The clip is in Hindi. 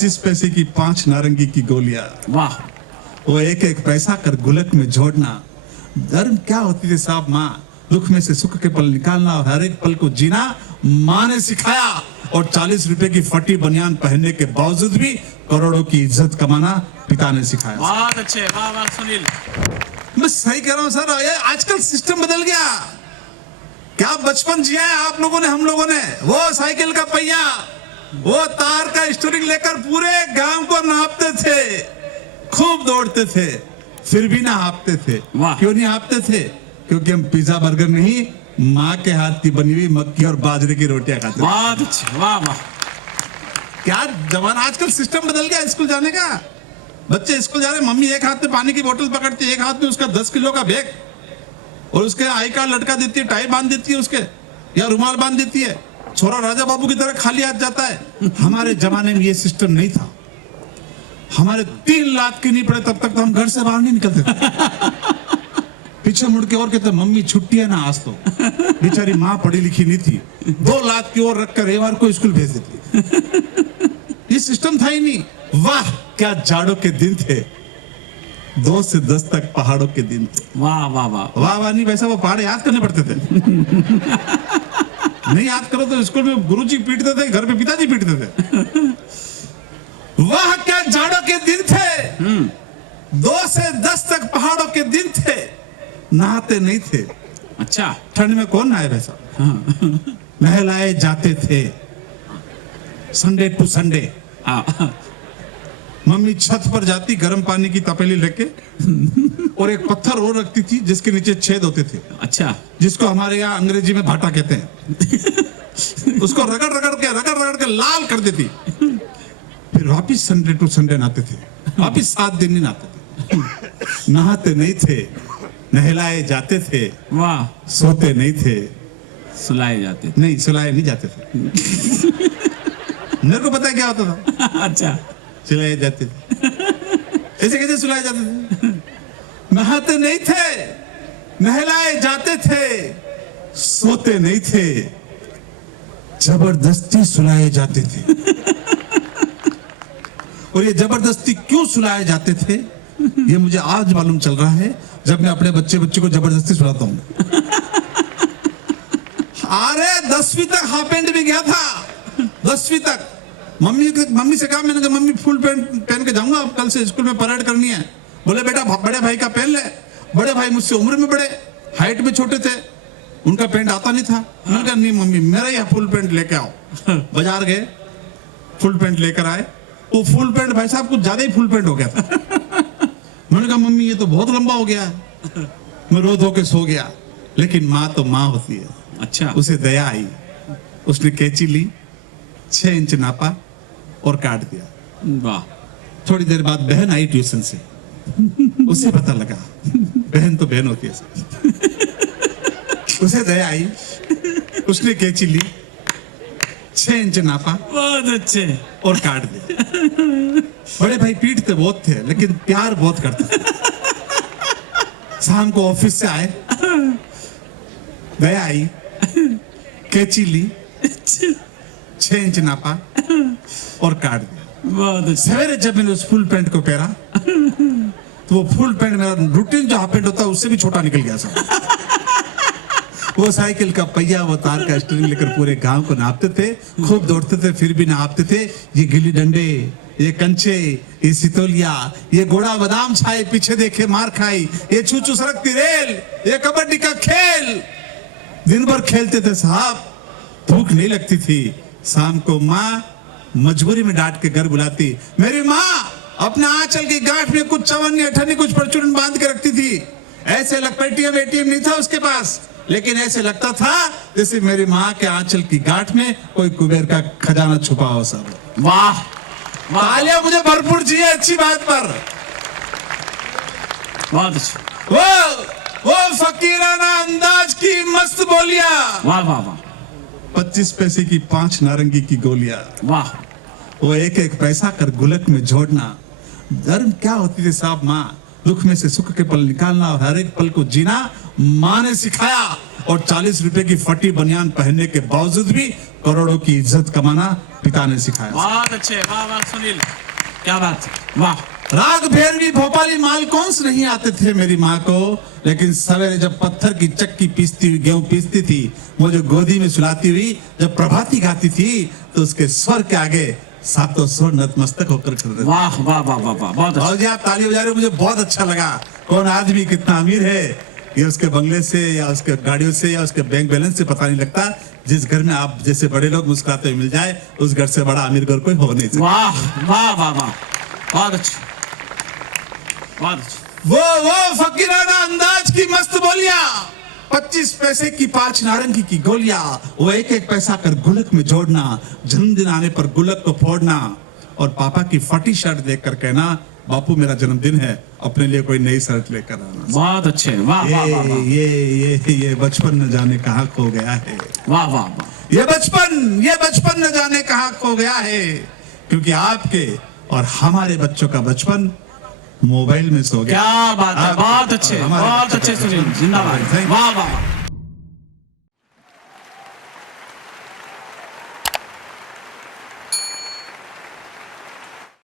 25 पैसे की 5 नारंगी की गोलियां, वाह। वो एक एक पैसा कर गुलक में जोड़ना। धर्म क्या होती थी साहब? माँ, दुख में से सुख के पल निकालना और हर एक पल को जीना माँ ने सिखाया। और 40 रुपए की फटी बनियान पहनने के बावजूद भी करोड़ों की इज्जत कमाना पिता ने सिखाया। बहुत अच्छे, वाह वाह सुनील। मैं सही कह रहा हूँ सर, ये आजकल सिस्टम बदल गया। क्या बचपन जिया है आप लोगों ने, हम लोगों ने। वो साइकिल का पहिया, वो तार का स्टीयरिंग लेकर पूरे गांव को नापते थे, खूब दौड़ते थे, फिर भी ना हाँपते थे। क्यों नहीं हाँपते थे? क्योंकि हम पिज्जा बर्गर नहीं, माँ के हाथ की बनी हुई मक्की और बाजरे की रोटियां खाते। बहुत अच्छे, वाह वाह। क्या जमाना, आजकल सिस्टम बदल गया स्कूल जाने का। बच्चे स्कूल जा रहे, मम्मी एक हाथ में पानी की बोतल पकड़ती है, एक हाथ में उसका 10 किलो का बैग, और उसके आई कार्ड लटका देती है, टाई बांध देती है उसके, या रुमाल बांध देती है। छोरा राजा बाबू की तरह खाली हाथ जाता है। हमारे जमाने में ये सिस्टम नहीं था। हमारे 3 लात की नहीं पड़े तब तक तो हम घर से बाहर नहीं निकलते थे। पीछे मुड़ के और कहते, मम्मी छुट्टी है ना आज तो। बेचारी माँ पढ़ी लिखी नहीं थी, 2 लात की ओर रखकर रविवार को स्कूल भेज देती। ये सिस्टम था ही नहीं। वाह क्या जाड़ों के दिन थे, 2 से 10 तक पहाड़ों के दिन थे। वाह वाह वाह वाह वाह नहीं, वैसा वो पहाड़ याद करने पड़ते थे। नहीं याद करो तो स्कूल में गुरुजी पीटते थे, घर पे पिताजी पीटते थे। वाह क्या जाड़ों के दिन थे, 2 से 10 तक पहाड़ों के दिन थे। नहाते नहीं थे। अच्छा, ठंड में कौन नहाए वैसा? नहलाए जाते थे संडे टू संडे। मम्मी छत पर जाती गर्म पानी की तपेली लेके, और एक पत्थर और रखती थी जिसके नीचे छेद होते थे। अच्छा, जिसको हमारे यहाँ अंग्रेजी में भाटा कहते हैं। उसको रगड़ रगड़ के लाल कर देती। फिर वापिस संडे टू संडे नहाते थे, वापिस 7 दिन नहीं नहाते थे। नहाते नहीं थे, नहलाए जाते थे। वाह। सोते नहीं थे, सुलाए जाते थे। नहीं सुलाए नहीं जाते थे। मेरे को पता है क्या होता था। अच्छा, सुलाए जाते थे। ऐसे कैसे सुलाए जाते थे? नहाते नहीं थे, नहलाए जाते थे, सोते नहीं थे, जबरदस्ती सुलाए जाते थे। और ये जबरदस्ती क्यों सुलाए जाते थे, ये मुझे आज मालूम चल रहा है जब मैं अपने बच्चे को जबरदस्ती सुलाता हूँ। अरे 10वीं तक हाफ पैंट में गया था, 10वीं तक। मम्मी से कहा, मैंने कहा मम्मी फुल पैंट पहन के जाऊंगा, कल से स्कूल में परेड करनी है। बोले बेटा बड़े भाई का पहन ले। बड़े भाई मुझसे उम्र में बड़े, हाइट में छोटे थे, उनका पैंट आता नहीं था। मैंने कहा नहीं मम्मी, मेरा यह फुल पैंट लेके आओ। बाजार गए, फुल पैंट लेकर आए। वो फुल पैंट भाई साहब कुछ ज्यादा ही फुल पैंट हो गया था। मैंने कहा मम्मी ये तो बहुत लंबा हो गया है। मैं रो धो के सो गया। लेकिन माँ तो माँ होती है। अच्छा, उसे दया आई, उसने कैंची ली, 6 इंच नापा और काट दिया। वाह। थोड़ी देर बाद बहन आई ट्यूशन से, उसे पता लगा बहन तो बहन होती है। उसे दया आई, उसने कैंची ली, 6 इंच नापा, बहुत अच्छे, और काट दिया। बड़े भाई पीटते बहुत थे लेकिन प्यार बहुत करते थे। शाम को ऑफिस से आए, दया आई, कैंची ली, 6 इंच नापा और काट दिया। बहुत अच्छे। सवेरे जब मैंने उस फुल पैंट को पहना तो वो फुल पैंट मेरा रूटीन जो हाफ पैंट होता है उससे भी छोटा निकल गया सब। वो साइकिल का पहिया, वो तार का स्टीयरिंग लेकर पूरे गांव को नापते थे, खूब दौड़ते थे, फिर भी नापते थे। ये गिल्ली डंडे, ये कंचे, ये सितोलिया, ये घोड़ा बादाम छाए पीछे देखे मार खाई, ये छू छू सरकती रेल, ये कबड्डी का खेल। दिन भर खेलते थे साहब, भूख नहीं लगती थी। शाम को माँ मजबूरी में डांट के घर बुलाती। मेरी माँ अपने आंचल की गांठ में कुछ चवन्नी अठन्नी कुछ परचून बांध के रखती थी। ऐसे एटीएम नहीं था उसके पास, लेकिन ऐसे लगता था जैसे मेरी माँ के आंचल की गांठ में कोई कुबेर का खजाना छुपा हो। सब वाह, तालियां मुझे भरपूर चाहिए अच्छी बात पर। बहुत अच्छे। वो फकीराना अंदाज की मस्त बोलियां। वाह वाह वाह। 25 पैसे की 5 नारंगी की गोलियां, वाह। वो एक एक पैसा कर गुलक में जोड़ना। धर्म क्या होती थी साहब? माँ, दुख में से सुख के पल निकालना और हर एक पल को जीना माँ ने सिखाया। और 40 रुपए की फटी बनियान पहनने के बावजूद भी करोड़ों की इज्जत कमाना पिता ने सिखाया। बहुत अच्छे, वाह वाह सुनील, क्या बात है, वाह। राग भैरवी भोपाली माल कौन से नहीं आते थे मेरी माँ को, लेकिन सवेरे जब पत्थर की चक्की पीसती हुई गेहूं पीसती थी, मुझे गोदी में सुलाती हुई जब प्रभाती गाती थी, तो उसके स्वर के आगे सातों स्वर नतमस्तक होकर खड़े थे। वाह वाह वाह वाह वाह, बहुत और अच्छा। जी आप ताली बजा रहे हो, मुझे बहुत अच्छा लगा। कौन आदमी कितना अमीर है ये उसके बंगले से या उसके गाड़ियों से या उसके बैंक बैलेंस से पता नहीं लगता। जिस घर में आप जैसे बड़े लोग मुस्कुराते हुए मिल जाए, उस घर से बड़ा अमीर घर कोई हो नहीं सकता। वाह वाह वाह वाह, बहुत अच्छा, बहुत अच्छा। वो फकीराना अंदाज की मस्त बोलियां, 25 पैसे की 5 नारंगी की गोलियां, वो एक एक पैसा कर गुलक में जोड़ना, जन्मदिन आने पर गुलक को फोड़ना, और पापा की फटी शर्ट देखकर कहना, बापू मेरा जन्मदिन है, अपने लिए कोई नई शर्ट लेकर आना। बहुत अच्छे, वाह वाह वाह वाह, ये बचपन न जाने कहाँ खो गया है। वाह वाह वाह, ये बचपन न जाने कहाँ खो गया है, क्योंकि आपके और हमारे बच्चों का बचपन मोबाइल में सो गया। क्या बात है, बहुत अच्छे, बहुत अच्छे सुनील, जिंदाबाद, वाह वाह वाह।